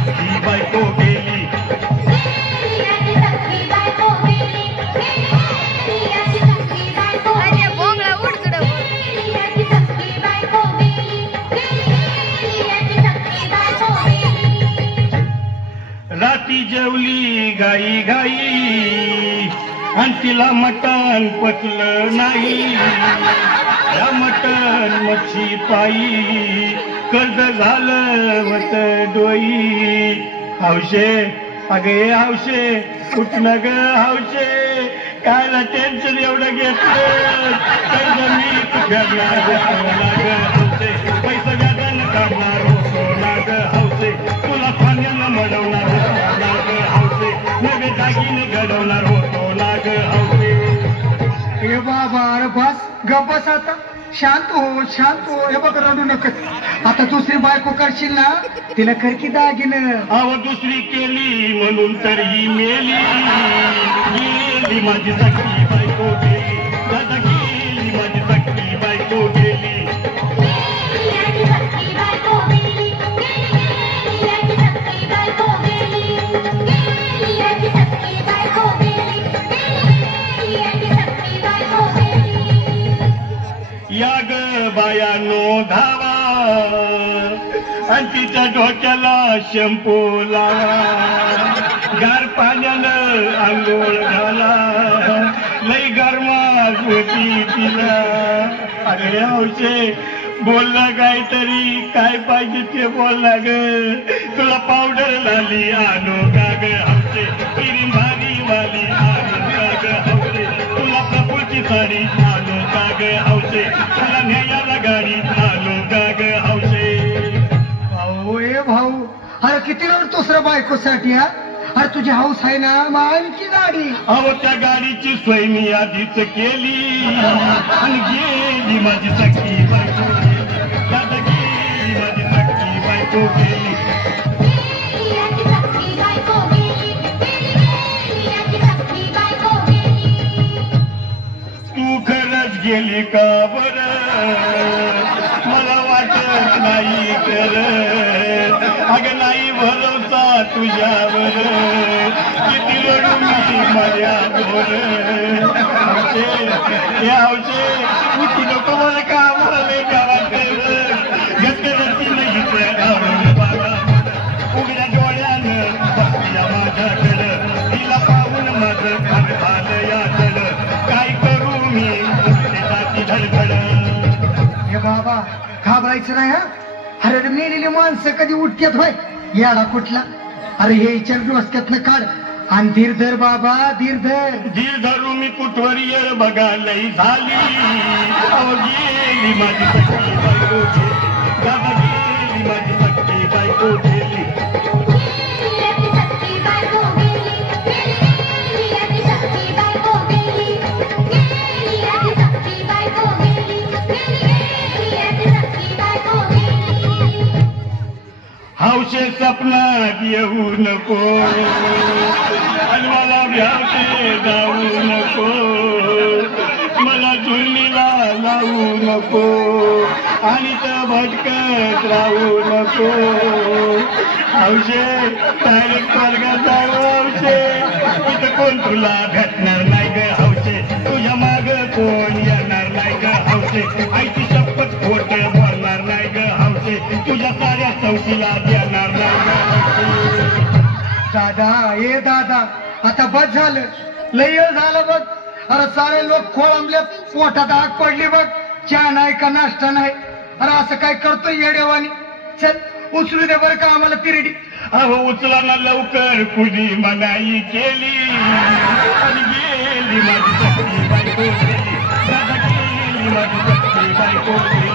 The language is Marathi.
सख्खी बायको गेली राती जेवली गाई गाई आणि तिला मटण पचलं नाही या मटण मच्छी पायी कर्ज झालं होत डोई हौशे अगे हौशे उठणं ग हौशे कायला टेन्शन एवढं घेतलं कर्ज मी फेडणार हौशे पैसा व्याजानं काढणार होतो नाग हौशे तुला पाण्यानं मडवणार होतो नाग हौशे नवे दागिने घडवणार होतो नाग हौशे हे बाबा अरे बस गप बस आता शांत हो हे बघ रडू नका आता दुसरी बायको करशील ना तिला कर की दागिनं अव दुसरी केली म्हणून तर ही मेली गेली माझी सख्खी बायको गेली दादा गेली माझी सख्खी बायको गेली या ग बायानो धावा आणि तिच्या डोक्याला शॅम्पू लावा गार पाण्यानं आंघोळ घाला लई गरमास होती तिला अरे हौशे बोलला काहीतरी काय पाहिजे ते बोलला ग तुला पावडर लाली आणो का ग हौशे क्रीम भारी वाली आणो का ग हौशे तुला कपूरची साडी आणो का ग हौशे तुला न्यायाला गाडी आणो का ग हौशे भाऊ ए भाऊ अरे किती रडतोस रे बायकोसाठी हा अरे तुझी हौस आहे ना मग आणखी गाडी अहो त्या गाडीची सोय मी आधीच केली आणि गेली माझी सख्खी बायको दादा गेली माझी सख्खी बायको गेली तू खरंच गेली का बरं मला वाटत नाही कर अगं नाही भरोसा तुझ्यावर किती रडू मी माझ्यावर हे हौशे उठी नको मला का आम्हाला गावात गटरती नाही उघड्या डोळ्यानं बसल्या माझ्याकडं तिला पाहून माझं घर झालं याकडं काय करू मी जाती धडकड हे बाबा घाबरायचं नाही हा अरे मेलेली माणसं कधी उठतात होय याडा कुठला अरे हे विचार डोसक्यातनं काढ आणि धीर धर बाबा धीर धरू मी कुठवर येळ बघा लई झाली अहो गेली माझी सख्खी बायको गेली दादा गेली माझी सख्खी बायको गेली हौशे सपनात येऊ नको आणि मला भ्यावते जाऊ नको मला झुलमीला लावू नको आणि तर भटकत राहू नको हौशे डायरेक्ट वर्गात जाऊ हौशे इथं कोण तुला भेटणार नाही ग हौशे तुझ्या माग कोण येणार नाही ग हौशे आईची शपथ खोट बोलणार नाही ग हौशे तुझ्या साऱ्या चौकीला देणार नाही ग हौशे दादा ए दादा आता बस झालं लय झालं बघ अरे सारे लोक खोळंबले पोटात आग पडली बघ चहा नाही का नाश्ता नाही अरे असं काय करतोय येडेवानी चल उचलू दे बरं का आम्हाला तिरडी अहो उचला ना लवकर कुणी मनाई केली आणि गेली माझी सख्खी बायको गेली दादा गेली माझी सख्खी बायको गेली